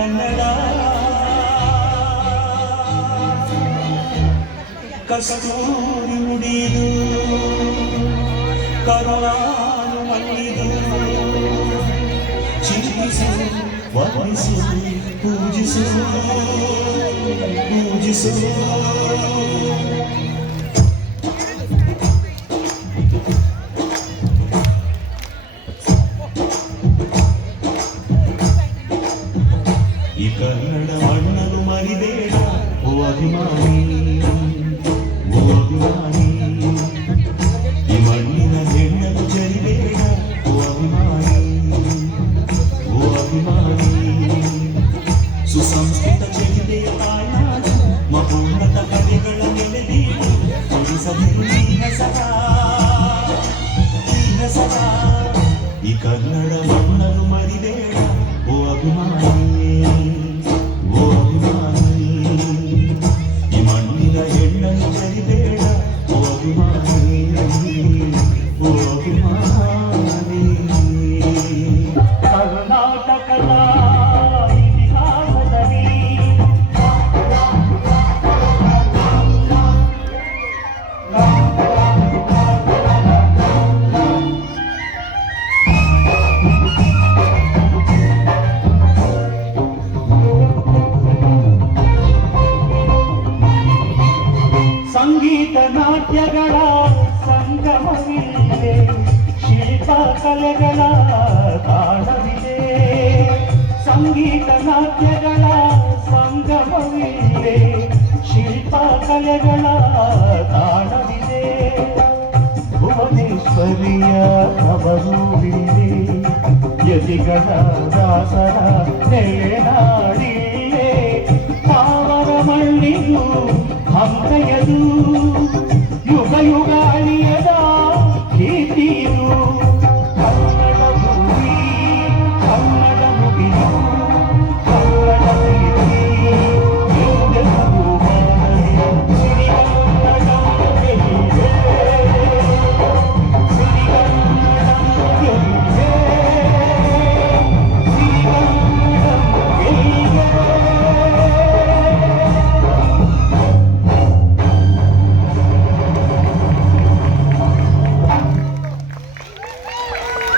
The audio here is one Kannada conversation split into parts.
ಕನ್ನಡ ಕಸ್ತೂರಿ ನುಡಿದು ಕರುಣಾನು ಮಣ್ಣಿದು ಚಿಂತಿಸು ವರ್ಣಿಸು ಪೂಜಿಸು ಪೂಜಿಸು ಈ ಕನ್ನಡ ಮಣ್ಣನ್ನು ಮರಿಬೇಡ ಓ ಅಭಿಮಾನಿ ಓ ಅಭಿಮಾನಿ ಈ ಮಣ್ಣಿನ ಹೆಣ್ಣನ್ನು ಜರಿಬೇಡ ಓ ಅಭಿಮಾನಿ ಓ ಅಭಿಮಾನಿ ಸುಸಂಸ್ಕೃತ ಚರಿತೆಯ ತಾಯ್ನಾಡು ಮಹೋನ್ನತ ಕಲೆಗಳ ನೆಲೆದೀಡು ಉಳಿಸದಿರು ಈ ಹೆಸರ ಈ ಕನ್ನಡ ಮಣ್ಣನ್ನು ಮರಿಬೇಡ ಓ ಅಭಿಮಾನಿ ಓ ಅಭಿಮಾನಿ ಈ ಮಣ್ಣಿನ ಹೆಣ್ಣನ್ನು ಜರಿಬೇಡ ಓ ಅಭಿಮಾನಿ ಓ ಅಭಿಮಾನಿ ಕರ್ನಾಟಕದ ಇತಿಹಾಸದಲ್ಲಿ ಸಂಗೀತ ನಾಟ್ಯಗಳ ಸಂಗಮವಿದೆ, ಶಿಲ್ಪ ಕಲೆಗಳ ತಾಣವಿದೆ. ಸಂಗೀತ ನಾಟ್ಯಗಳ ಸಂಗಮವಿದೆ, ಶಿಲ್ಪ ಕಲೆಗಳ ತಾಣವಿದೆ. ಭುವನೇಶ್ವರಿಯ ಕವರೂರಿದೆ, ಯತಿಗಳ ದಾಸರ ನೆಲೆನಾಡಿಯೇ. ತಾವರ ಮಣ್ಣಿಗೂ ಹಂತೆಯದು, ಯುಗ ಯುಗ ಅಳಿಯದ ಕೀರ್ತಿಯು. ಕನ್ನಡ ಭೂಮಿ, ಕನ್ನಡ ಮುಗಿಲು, ಕನ್ನಡ ಕೀರ್ತಿ ಎಂದೆಂದೂ ಬಾಳಲಿ. ಸಿರಿಗನ್ನಡ ಗೆಲ್ಲಿದೆ, ಸಿರಿಗನ್ನಡ ಗೆಲ್ಲಿದೆ, ಸಿರಿಗನ್ನಡ ಗೆಲ್ಲಿದೆ.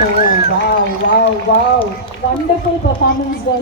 Oh, wow, wow, wow. Wonderful performance, girls.